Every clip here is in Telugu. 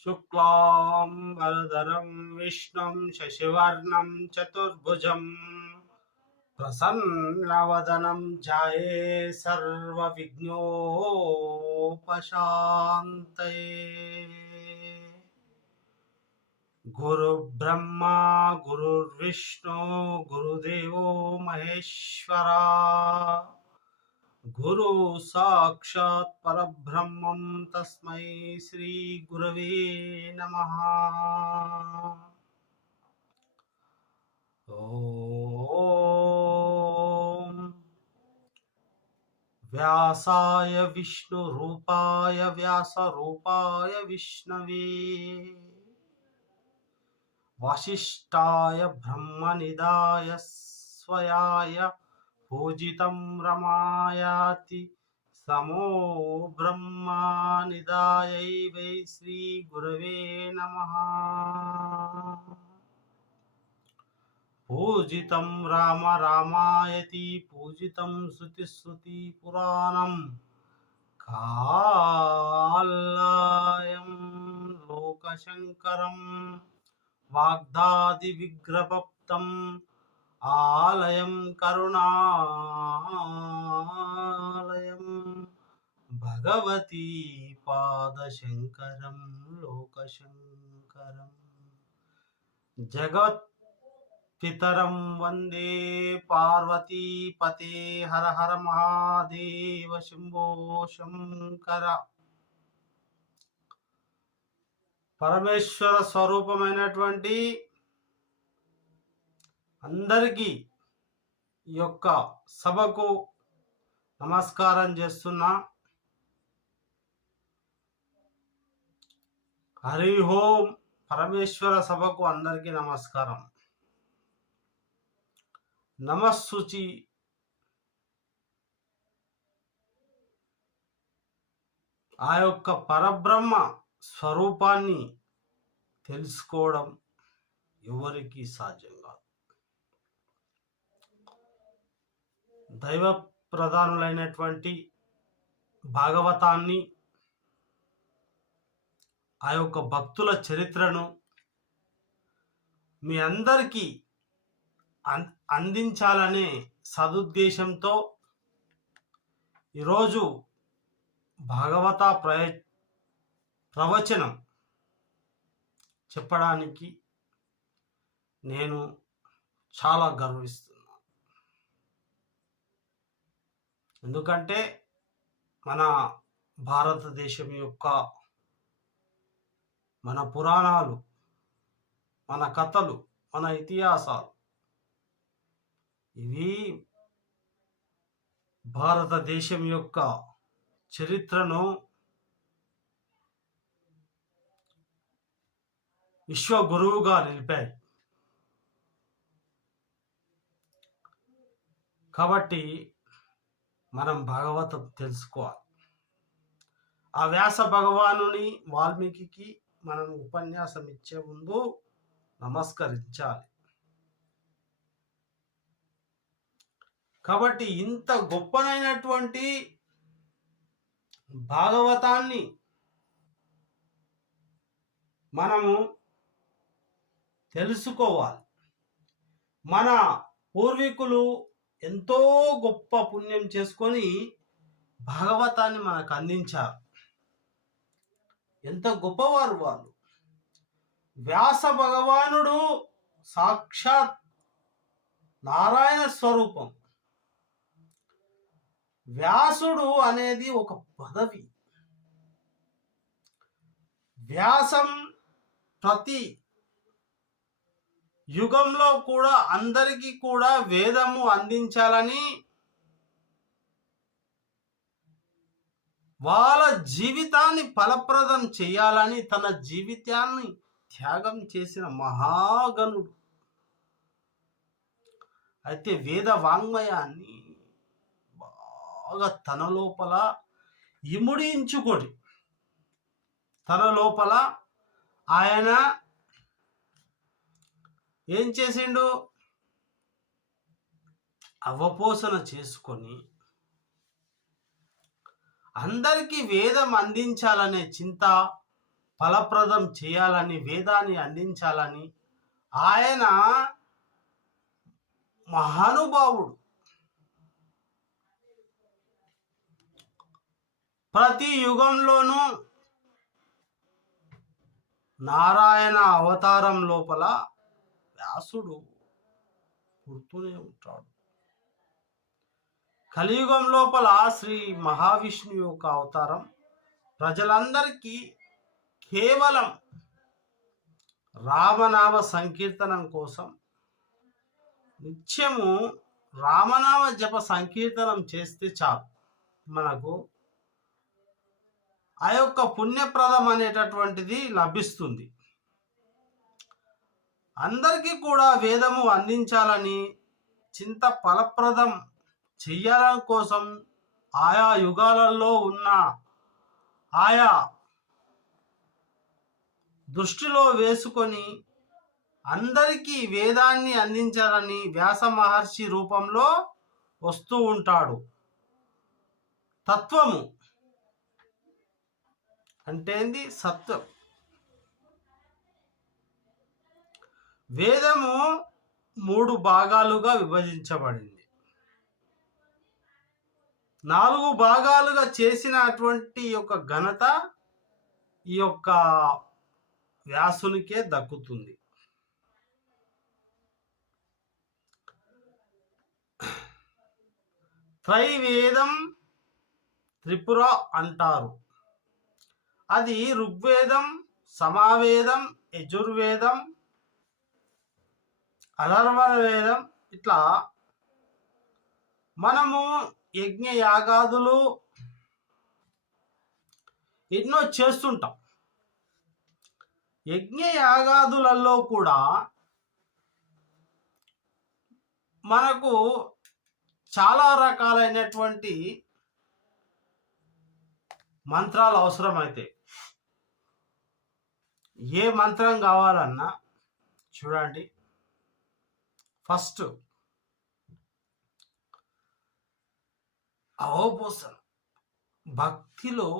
शुक्लां वरदरं विष्णुं शशिवर्णं चतुर्भुजं प्रसन्नवदनं ध्याये सर्वविघ्नोपशान्तये। गुरुर्ब्रह्मा गुरुर्विष्णु गुरुदेवो महेश्वरा, गुरु साक्षात् परब्रह्मं तस्मै श्री गुरवे नमः। ओम व्यासाय विष्णुरूपाय व्यासरूपाय विष्णवे, वसिष्ठाय ब्रह्मनिधाय स्वयाय पूजितं रमायाति समो ब्रह्मनिधायै वै श्री गुरवे नमः। पूजितं राम रामायति पूजितं श्रुति पुराणं कालयं लोकशंकरं वाग्दादिविग्रहप्तम् आलयं करुणालयं भगवती पादशंकरं लोकशंकरं जगत्पितरं वंदे पार्वतीपते। हर हर महादेव शंभो शंकर। పరమేశ్వర స్వరూపమైనటువంటి అందరికీ ఈ యొక్క సభకు నమస్కారం చేస్తున్నా. హరి ఓం. పరమేశ్వర సభకు అందరికీ నమస్కారం. నమస్సుచి. ఆ యొక్క పరబ్రహ్మ స్వరూపాన్ని తెలుసుకోవడం ఎవరికి సాధ్యం కాదు. దైవ ప్రధానులైనటువంటి భాగవతాన్ని, ఆ యొక్క భక్తుల చరిత్రను మీ అందరికీ అందించాలనే సదుద్దేశంతో ఈరోజు భాగవత ప్రవచనం చెప్పడానికి నేను చాలా గర్విస్తున్నాను. ఎందుకంటే మన భారతదేశం యొక్క మన పురాణాలు, మన కథలు, మన ఇతిహాసాలు ఇవి భారతదేశం యొక్క చరిత్రను విశ్వగురువుగా నిలిపాయి. కాబట్టి మనం భాగవతం తెలుసుకోవాలి. ఆ వ్యాస భగవానుని వాల్మీకి మనం ఉపన్యాసం ఇచ్చే ముందు నమస్కరించాలి. కాబట్టి ఇంత గొప్పనైనటువంటి భాగవతాన్ని మనము తెలుసుకోవాలి. మన పూర్వీకులు ఎంతో గొప్ప పుణ్యం చేసుకొని భాగవతాన్ని మనకు అందించారు. ఎంత గొప్పవారు వాళ్ళు. వ్యాస భగవానుడు సాక్షాత్ నారాయణ స్వరూపం. వ్యాసుడు అనేది ఒక పదవి. వ్యాసం ప్రతి యుగంలో కూడా అందరికీ కూడా వేదము అందించాలని, వాళ్ళ జీవితాన్ని ఫలప్రదం చేయాలని తన జీవితాన్ని త్యాగం చేసిన మహాగణుడు. అయితే వేద వాంగ్మయాన్ని బాగా తన లోపల ఇముడించుకొని, తన లోపల ఆయన ఏం చేసిండు? అవపోసన చేసుకొని అందరికీ వేదం అందించాలనే చింత ఫలప్రదం చేయాలని, వేదాన్ని అందించాలని ఆయన మహానుభావుడు. ప్రతి యుగంలోనూ నారాయణ అవతారం లోపల వ్యాసుడు పుడుతూనే ఉంటాడు. కలియుగం లోపల శ్రీ మహావిష్ణువు యొక్క అవతారం ప్రజలందరికీ కేవలం రామనామ సంకీర్తనం కోసం నిత్యము రామనామ జప సంకీర్తనం చేస్తే చాలు, మనకు ఆ యొక్క పుణ్యప్రదం అనేటటువంటిది లభిస్తుంది. అందరికీ కూడా వేదము అందించాలని, చింత ఫలప్రదం చెయ్యాలని కోసం ఆయా యుగాలలో ఉన్న ఆయా దృష్టిలో వేసుకొని అందరికీ వేదాన్ని అందించాలని వ్యాస మహర్షి రూపంలో వస్తూ ఉంటాడు. తత్వము అంటే ఏంది? సత్యం. వేదము 3 భాగాలుగా విభజించబడింది. 4 భాగాలుగా చేసినటువంటి యొక్క ఘనత ఈ యొక్క వ్యాసునికే దక్కుతుంది. త్రైవేదం త్రిపుర అంటారు. అది ఋగ్వేదం, సమావేదం, యజుర్వేదం, అథర్వవేదం. ఇట్లా మనము యజ్ఞ యాగాదులు ఎన్నో చేస్తుంటాం. యజ్ఞ యాగాదులలో కూడా మనకు చాలా రకాలైనటువంటి మంత్రాలు అవసరమైతే, ఏ మంత్రం కావాలన్నా చూడండి, ఫస్ట్ అవపోసన భక్తిలో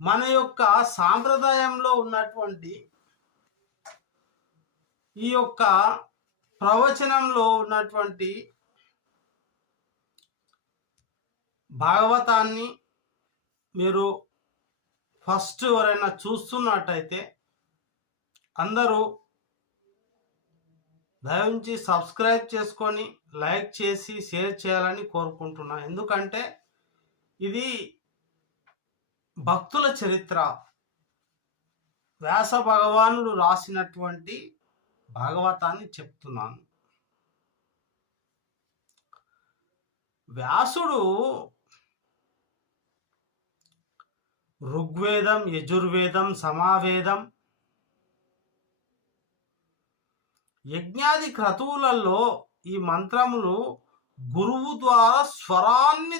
మన యొక్క సాంప్రదాయంలో ఉన్నటువంటి ఈ యొక్క ప్రవచనంలో ఉన్నటువంటి భాగవతాన్ని మీరు ఫస్ట్ ఎవరైనా చూస్తున్నట్టయితే అందరూ దయవుంచి సబ్స్క్రైబ్ చేసుకొని లైక్ చేసి షేర్ చేయాలని కోరుకుంటున్నా. ఎందుకంటే ఇది భక్తుల చరిత్ర, వ్యాస భగవానుడు రాసినటువంటి భాగవతాన్ని చెప్తున్నాను. వ్యాసుడు ఋగ్వేదం, యజుర్వేదం, సమావేదం, యజ్ఞాది క్రతువులలో ఈ మంత్రములు గురువు ద్వారా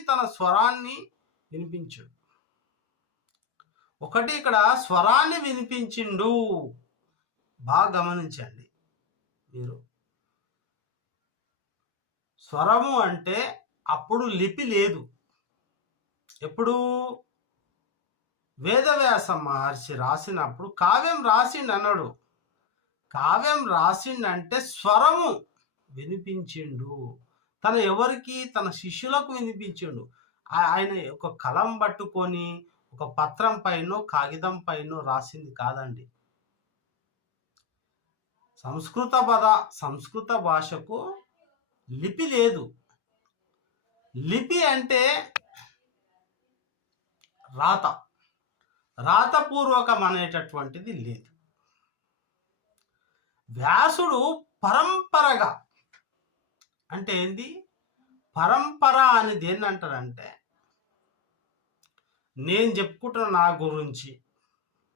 తన స్వరాన్ని వినిపించాడు. ఒకటి ఇక్కడ స్వరాన్ని వినిపించిండు, బాగా గమనించండి మీరు. స్వరము అంటే అప్పుడు లిపి లేదు. ఎప్పుడు వేదవ్యాస మహర్షి రాసినప్పుడు కావ్యం రాసిండు అన్నాడు. కావ్యం రాసిండంటే స్వరము వినిపించిండు. తన ఎవరికి? తన శిష్యులకు వినిపించిండు. ఆయన ఒక కలం పట్టుకొని ఒక పత్రం పైన కాగితం పైన రాసింది కాదండి. సంస్కృత భాషకు లిపి లేదు. లిపి అంటే రాతపూర్వకం అనేటటువంటిది లేదు. వ్యాసుడు పరంపరగా, అంటే ఏంది పరంపర అనేది ఏంటంటారంటే, నేను చెప్పుకుంటున్న నా గురించి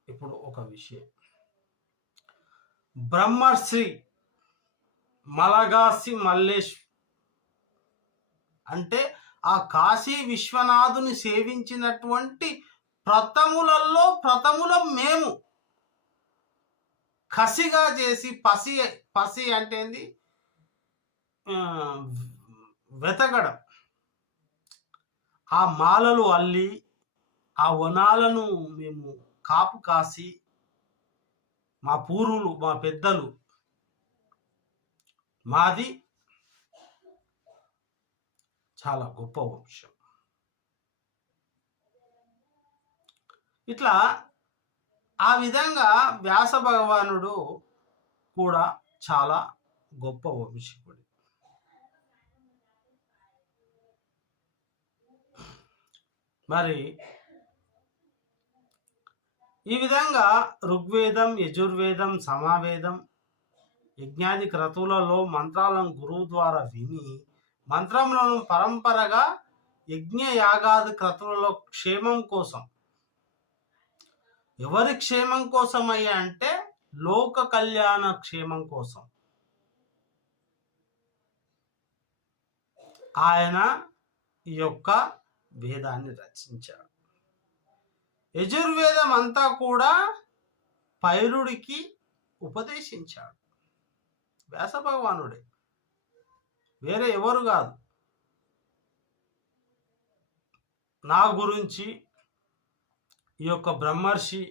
ఇప్పుడు ఒక విషయం. బ్రహ్మశ్రీ మలగాసి మల్లేష్ అంటే ఆ కాశీ విశ్వనాథుని సేవించినటువంటి ప్రథములం మేము. కసిగా చేసి, పసి అంటే ఏంది? వెతకడం. ఆ మాలలు అల్లి ఆ వనాలను మేము కాపు కాసి మా పూర్వులు మా పెద్దలు మాది చాలా గొప్ప వంశం. ఇట్లా ఆ విధంగా వ్యాస భగవానుడు కూడా చాలా గొప్ప వంశీకుడు. మరి ఈ విధంగా ఋగ్వేదం, యజుర్వేదం, సమావేదం, యజ్ఞాది క్రతువులలో మంత్రాలను గురువు ద్వారా విని మంత్రములను పరంపరగా యజ్ఞ యాగాది క్రతువులలో క్షేమం కోసం, ఎవరి క్షేమం కోసం అయ్యా అంటే లోక కళ్యాణ క్షేమం కోసం ఆయన ఈ యొక్క వేదాన్ని రచించాడు. యజుర్వేదం అంతా కూడా పైరుడికి ఉపదేశించాడు వ్యాస భగవానుడే, వేరే ఎవరు కాదు. నా గురించి ఈ యొక్క బ్రహ్మర్షి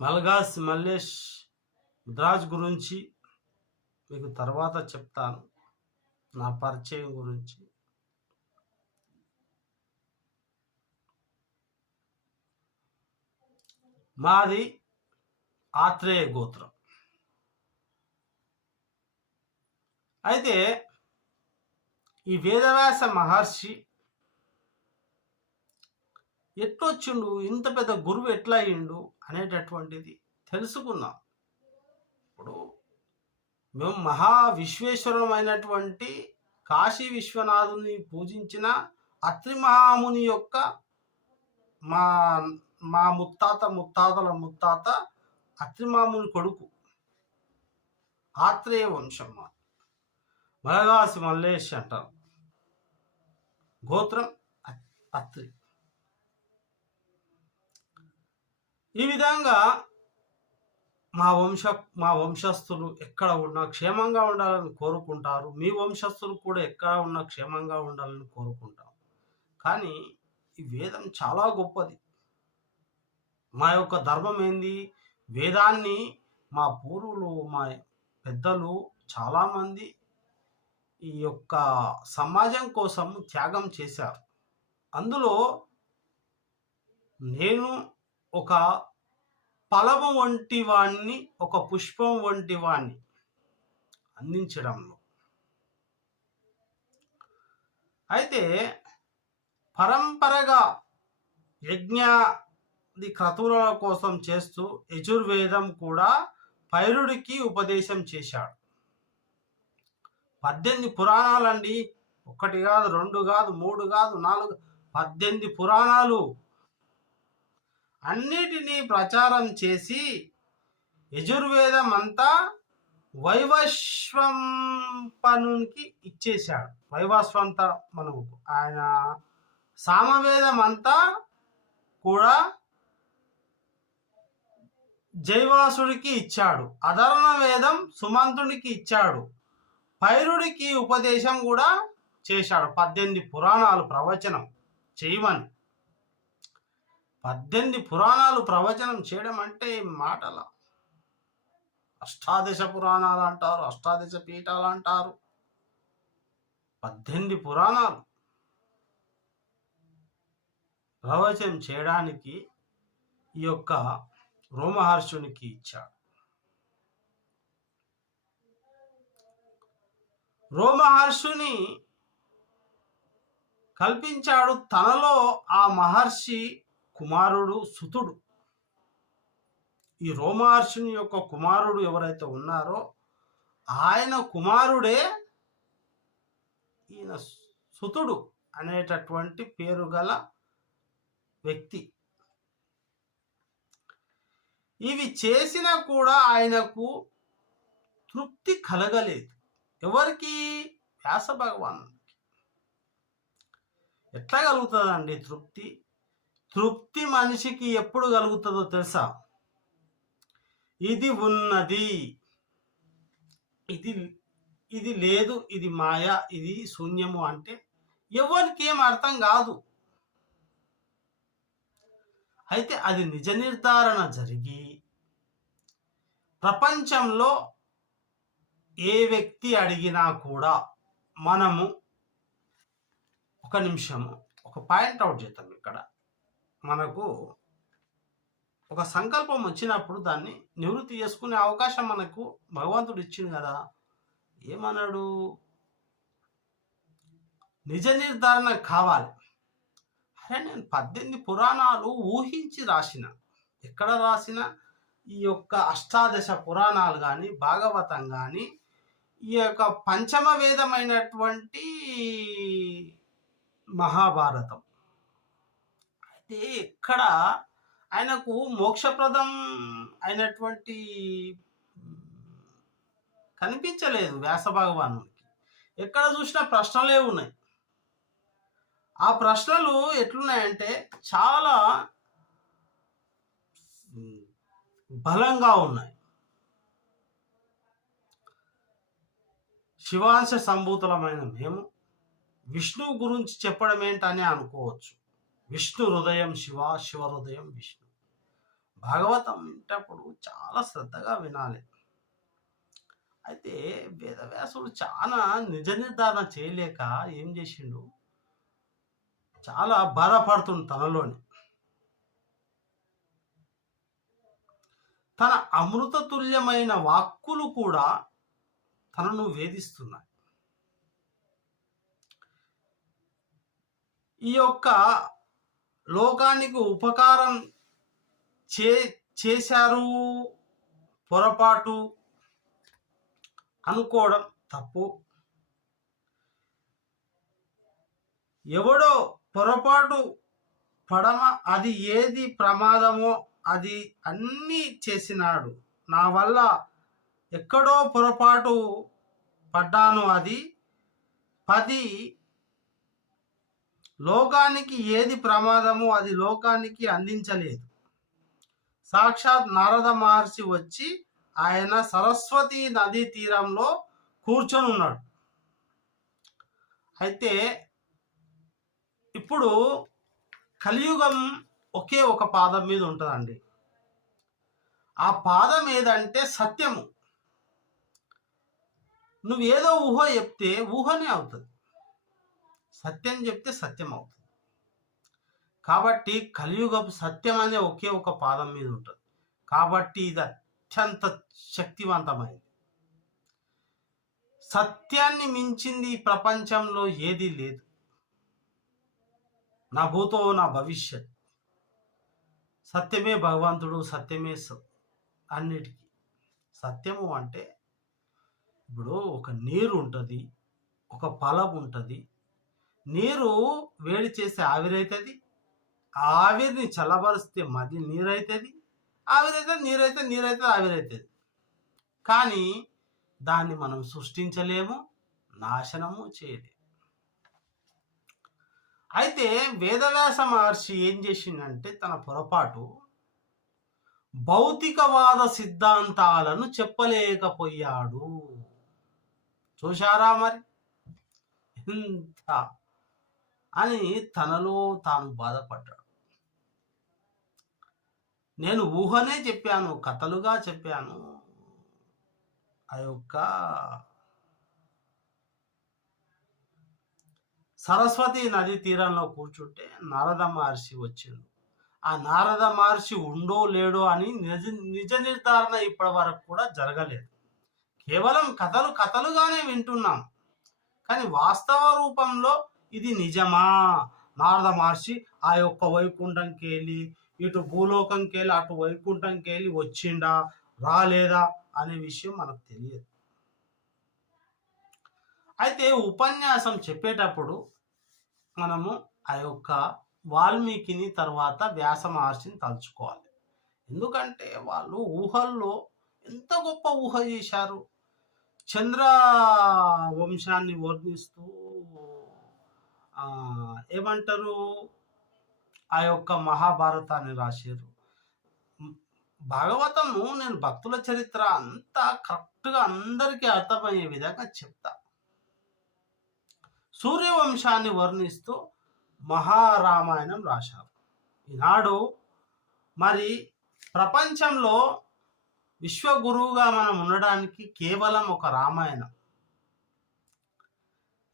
మల్గాస్ మల్లేష్ ముద్రాజ్ గురించి మీకు తర్వాత చెప్తాను, నా పరిచయం గురించి. మాది ఆత్రేయ గోత్రం. అయితే ఈ వేదవ్యాస మహర్షి ఎట్లొచ్చిండు, ఇంత పెద్ద గురువు ఎట్లా అయ్యిండు అనేటటువంటిది తెలుసుకున్నాం. ఇప్పుడు మేము మహా విశ్వేశ్వరమైనటువంటి కాశీ విశ్వనాథుని పూజించిన అత్రి మహాముని యొక్క మా మా ముత్తాతల ముత్తాత అత్రిమాముని కొడుకు, ఆత్రేయ వంశం. మలగాసి మల్లేష్ అంటారు, గోత్రం అత్రి. ఈ విధంగా మా వంశస్థులు ఎక్కడ ఉన్నా క్షేమంగా ఉండాలని కోరుకుంటారు. మీ వంశస్థులు కూడా ఎక్కడ ఉన్నా క్షేమంగా ఉండాలని కోరుకుంటారు. కానీ ఈ వేదం చాలా గొప్పది. మా యొక్క ధర్మం ఏంది? వేదాన్ని మా పూర్వులు మా పెద్దలు చాలామంది ఈ యొక్క సమాజం కోసం త్యాగం చేశారు. అందులో నేను ఒక ఫలము వంటి వాణ్ణి, ఒక పుష్పం వంటి వాణ్ణి అందించడంలో. అయితే పరంపరగా యజ్ఞాది క్రతువుల కోసం చేస్తూ యజుర్వేదం కూడా పైరుడికి ఉపదేశం చేశాడు. 18 పురాణాలండి, 1 కాదు, 2 కాదు, 3 కాదు, 4, 18 పురాణాలు అన్నిటినీ ప్రచారం చేసి యజుర్వేదం అంతా వైవస్వంపనునికి ఇచ్చేశాడు. వైవస్వంత మనువుకు. ఆయన సామవేదం అంతా కూడా జైవాసుడికి ఇచ్చాడు. అధర్ణ వేదం సుమంతుడికి ఇచ్చాడు. పైరుడికి ఉపదేశం కూడా చేశాడు. 18 పురాణాలు ప్రవచనం చేయమని. 18 పురాణాలు ప్రవచనం చేయడం అంటే మాటల. అష్టాదశ పురాణాలు అంటారు, అష్టాదశ పీఠాలు అంటారు. 18 పురాణాలు ప్రవచనం చేయడానికి ఈ యొక్క రోమహర్షునికి ఇచ్చాడు. రోమహర్షుని కల్పించాడు. తనలో ఆ మహర్షి కుమారుడు సుతుడు. ఈ రోమహర్షుని యొక్క కుమారుడు ఎవరైతే ఉన్నారో ఆయన కుమారుడే ఈయన సుతుడు అనేటటువంటి పేరు గల వ్యక్తి. ఇవి చేసినా కూడా ఆయనకు తృప్తి కలగలేదు. ఎవరికి? వ్యాస భగవానుడికి. ఎట్లా కలుగుతుందండి తృప్తి? తృప్తి మనిషికి ఎప్పుడు కలుగుతుందో తెలుసా? ఇది ఉన్నది, ఇది లేదు, ఇది మాయ, ఇది శూన్యము అంటే ఎవరికి ఏం అర్థం కాదు. అయితే అది నిజ నిర్ధారణ జరిగి ప్రపంచంలో ఏ వ్యక్తి అడిగినా కూడా మనము ఒక నిమిషము ఒక పాయింట్ అవుట్ చేద్దాం. ఇక్కడ మనకు ఒక సంకల్పం వచ్చినప్పుడు దాన్ని నివృత్తి చేసుకునే అవకాశం మనకు భగవంతుడు ఇచ్చింది కదా. ఏమన్నాడు? నిజ నిర్ధారణ కావాలి. అరే నేను 18 పురాణాలు ఊహించి రాసిన. ఎక్కడ రాసిన? ఈ యొక్క అష్టాదశ పురాణాలు కానీ, భాగవతం కానీ, ఈ యొక్క పంచమ వేదమైనటువంటి మహాభారతం. అయితే ఎక్కడ ఆయనకు మోక్షప్రదం అయినటువంటి కనిపించలేదు వ్యాస భగవానుడికి. ఎక్కడ చూసినా ప్రశ్నలే ఉన్నాయి. ఆ ప్రశ్నలు ఎట్లున్నాయంటే చాలా బలంగా ఉన్నాయి. శివాంశ సంభూతులమైన మేము విష్ణువు గురించి చెప్పడం ఏంటని అనుకోవచ్చు. విష్ణు హృదయం శివ, శివ హృదయం విష్ణు. భాగవతం వింటప్పుడు చాలా శ్రద్ధగా వినాలి. అయితే వేదవ్యాసుడు చాలా నిజ నిర్ధారణ చేయలేక ఏం చేసిండు, చాలా బాధపడుతుంది తనలోని. తన అమృత తుల్యమైన వాక్కులు కూడా తనను వేధిస్తున్నాయి. ఈ యొక్క లోకానికి ఉపకారం చేశారు పొరపాటు అనుకోవడం తప్పు. ఎవడో పొరపాటు పడమ అది ఏది ప్రమాదమో అది అన్నీ చేసినాడు. నా వల్ల ఎక్కడో పొరపాటు పడ్డాను, అది 10 లోకానికి ఏది ప్రమాదమో అది లోకానికి అందించలేదు. సాక్షాత్ నారద మహర్షి వచ్చి ఆయన సరస్వతి నదీ తీరంలో కూర్చొని ఉన్నాడు. అయితే ఇప్పుడు కలియుగం ఒకే ఒక పాదం మీద ఉంటుందండి. ఆ పాదం ఏదంటే సత్యము. నువ్వేదో ఊహ చెప్తే ఊహనే అవుతుంది, సత్యం చెప్తే సత్యం అవుతుంది. కాబట్టి కలియుగం సత్యం అనే ఒకే ఒక పాదం మీద ఉంటుంది. కాబట్టి ఇది అత్యంత శక్తివంతమైనది. సత్యాన్ని మించింది ఈ ప్రపంచంలో ఏది లేదు. నా భూతో నా భవిష్యత్. సత్యమే భగవంతుడు, సత్యమే అన్నిటికీ. సత్యము అంటే ఇప్పుడు ఒక నీరు ఉంటుంది, ఒక పొలం ఉంటుంది. నీరు వేడి చేస్తే ఆవిరైతుంది, ఆవిరిని చల్లబరిస్తే మళ్ళీ నీరైతుంది, ఆవిరైతే నీరైతే నీరైతే ఆవిరైతుంది. కానీ దాన్ని మనం సృష్టించలేము, నాశనము చేయలేము. అయితే వేదవ్యాస మహర్షి ఏం చేసిందంటే తన పొరపాటు భౌతికవాద సిద్ధాంతాలను చెప్పలేకపోయాడు. చూశారా మరి ఎంత అని తనలో తాను బాధపడ్డాడు. నేను ఊహనే చెప్పాను, కథలుగా చెప్పాను. ఆ యొక్క సరస్వతి నది తీరంలో కూర్చుంటే నారద మహర్షి వచ్చిండు. ఆ నారద మహర్షి ఉండో లేడో అని నిజ నిర్ధారణ ఇప్పటి వరకు కూడా జరగలేదు. కేవలం కథలుగానే వింటున్నాం. కానీ వాస్తవ రూపంలో ఇది నిజమా? నారద మహర్షి ఆ యొక్క వైకుంఠంకి వెళ్ళి ఇటు భూలోకంకి వెళ్ళి అటు వైకుంఠంకి వెళ్ళి వచ్చిండా రాలేదా అనే విషయం మనకు తెలియదు. అయితే ఉపన్యాసం చెప్పేటప్పుడు మనము ఆ యొక్క వాల్మీకిని తర్వాత వ్యాస మహర్షిని తలుచుకోవాలి. ఎందుకంటే వాళ్ళు ఊహల్లో ఎంత గొప్ప ఊహ చేశారు. చంద్ర వంశాన్ని వర్ణిస్తూ ఏమంటారు ఆ యొక్క మహాభారతాన్ని రాశారు. భాగవతము నేను భక్తుల చరిత్ర అంతా కరెక్ట్గా అందరికీ అర్థమయ్యే విధంగా చెప్తా. సూర్యవంశాన్ని వర్ణిస్తూ మహారామాయణం రాశారు. ఈనాడు మరి ప్రపంచంలో విశ్వగురువుగా మనం ఉండడానికి కేవలం ఒక రామాయణం.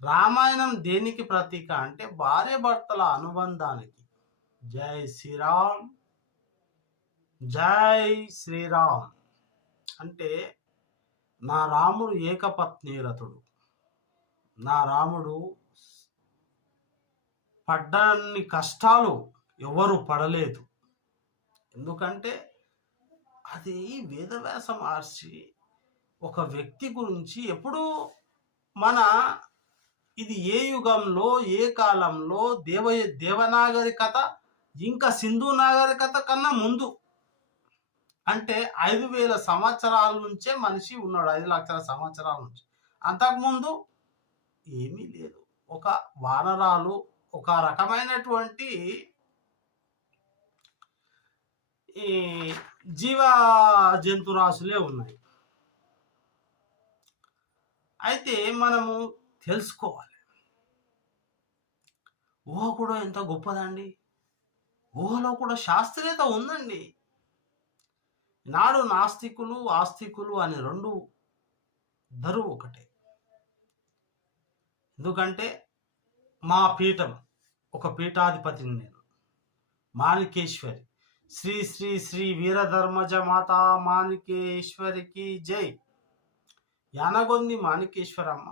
రామాయణం దేనికి ప్రతీక అంటే భార్య భర్తల అనుబంధానికి. జై శ్రీరామ్, జై శ్రీరామ్. అంటే నా రాముడు ఏకపత్నీరతుడు. నా రాముడు పడ్డన్ని కష్టాలు ఎవరు పడలేదు. ఎందుకంటే అది వేదవ్యాస మహర్షి ఒక వ్యక్తి గురించి ఎప్పుడూ మన ఇది ఏ యుగంలో ఏ కాలంలో దేవనాగరికత ఇంకా సింధు నాగరికత కన్నా ముందు అంటే 5,000 సంవత్సరాల నుంచే మనిషి ఉన్నాడు. 5 లక్షల సంవత్సరాల నుంచి. అంతకుముందు ఏమీ లేదు. ఒక వానరాలు, ఒక రకమైనటువంటి ఈ జీవ జంతురాశులే ఉన్నాయి. అయితే మనము తెలుసుకోవాలి, ఊహ కూడా ఎంత గొప్పదండి. ఊహలో కూడా శాస్త్రీయత ఉందండి. నాడు నాస్తికులు ఆస్తికులు అని రెండు ధరువు ఒకటే. ఎందుకంటే మా పీఠం ఒక పీఠాధిపతిని నేను, మాణికేశ్వరి శ్రీ శ్రీ శ్రీ వీరధర్మజ మాతా మాణికేశ్వరికి జై. యానగొంది మాణికేశ్వరమ్మ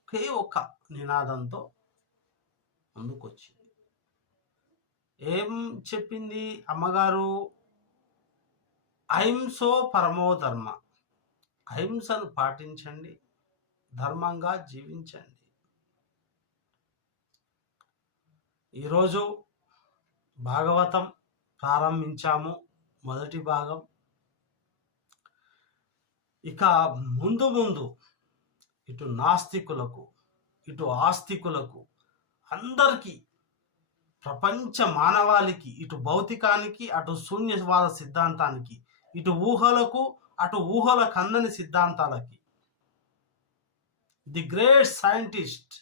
ఒకే ఒక్క నినాదంతో ముందుకొచ్చింది. ఏం చెప్పింది అమ్మగారు? అహింసో పరమో ధర్మ. అహింసను పాటించండి, ధర్మంగా జీవించండి. ఈరోజు భాగవతం ప్రారంభించాము, మొదటి భాగం. ఇక ముందు ముందు ఇటు నాస్తికులకు ఇటు ఆస్తికులకు అందరికీ, ప్రపంచ మానవాళికి, ఇటు భౌతికానికి అటు శూన్యవాద సిద్ధాంతానికి, ఇటు ఊహలకు అటు ఊహల కందని సిద్ధాంతాలకి the great scientist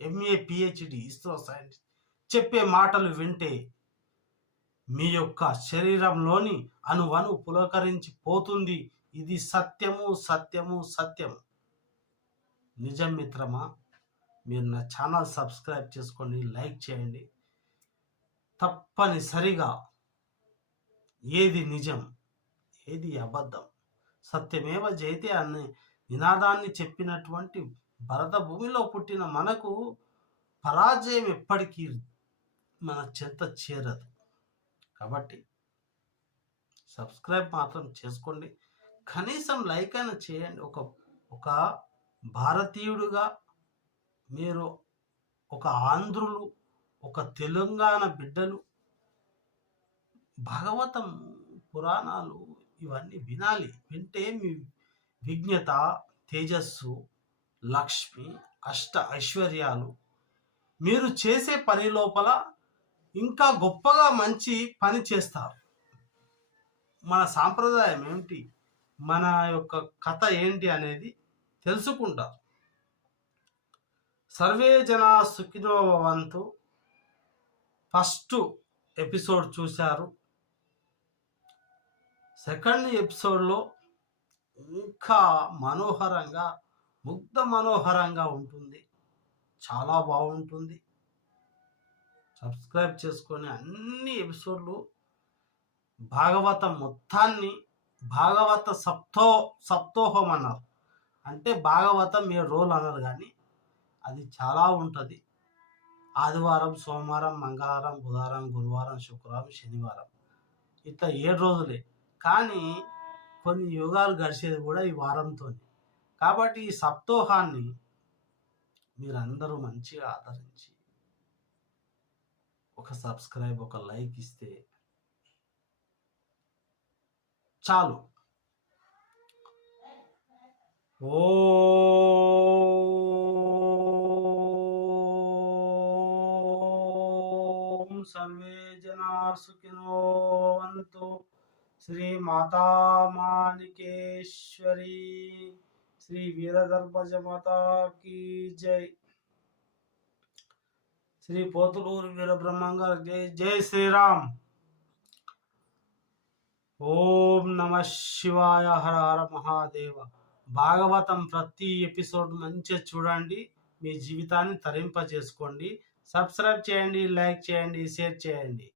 MA PhD ISRO scientist చెప్పే మాటలు వింటే మీ యొక్క శరీరంలోని అణువణు పులకరించి పోతుంది. ఇది సత్యము సత్యము సత్యము. నిజం మిత్రమా, మీరు నా ఛానల్ సబ్స్క్రైబ్ చేసుకోండి, లైక్ చేయండి. తప్పనిసరిగా ఏది నిజం ఏది అబద్ధం, సత్యమేవ జయతే అనే నినాదాన్ని చెప్పినటువంటి భరత భూమిలో పుట్టిన మనకు పరాజయం ఎప్పటికీ మన చెంత చేరదు. కాబట్టి సబ్స్క్రైబ్ మాత్రం చేసుకోండి, కనీసం లైక్ అయినా చేయండి. ఒక భారతీయుడుగా మీరు, ఒక ఆంధ్రులు, ఒక తెలంగాణ బిడ్డలు భాగవతం పురాణాలు ఇవన్నీ వినాలి. వింటే మీ విజ్ఞత, తేజస్సు, లక్ష్మి, అష్ట ఐశ్వర్యాలు మీరు చేసే పని లోపల ఇంకా గొప్పగా మంచి పని చేస్తారు. మన సాంప్రదాయం ఏంటి, మన యొక్క కథ ఏంటి అనేది తెలుసుకుంటారు. సర్వే జనా సుఖినో భవంతు ఫస్ట్ ఎపిసోడ్ చూశారు. సెకండ్ ఎపిసోడ్లో ఇంకా మనోహరంగా, ముగ్ధ మనోహరంగా ఉంటుంది, చాలా బాగుంటుంది. సబ్స్క్రైబ్ చేసుకొని అన్ని ఎపిసోడ్లు భాగవతం మొత్తాన్ని, భాగవత సప్తోహం అన్నారు. అంటే భాగవతం 7 రోజులు అన్నారు, కానీ అది చాలా ఉంటుంది. ఆదివారం, సోమవారం, మంగళవారం, బుధవారం, గురువారం, శుక్రవారం, శనివారం, ఇట్లా 7 రోజులే. కానీ కొన్ని యుగాలు గడిచేది కూడా ఈ వారంతో. కాబట్టి ఈ సప్తోహాన్ని మీరందరూ మంచిగా ఆదరించి ఒక సబ్స్క్రైబ్, ఒక లైక్ ఇస్తే చాలు. ఓం సర్వే జనా సుఖినో భవంతు. శ్రీ మాతా మాణికేశ్వరి శ్రీ వీరధర్మజ మాతా కీ జై. శ్రీ పోతులూరు వీరబ్రహ్మంగారు జై. జై శ్రీరామ్. ఓం నమ శివాయ, హర హర మహాదేవ. భాగవతం ప్రతి ఎపిసోడ్ మంచిగా చూడండి, మీ జీవితాన్ని తరింపజేసుకోండి. సబ్స్క్రైబ్ చేయండి, లైక్ చేయండి, షేర్ చేయండి.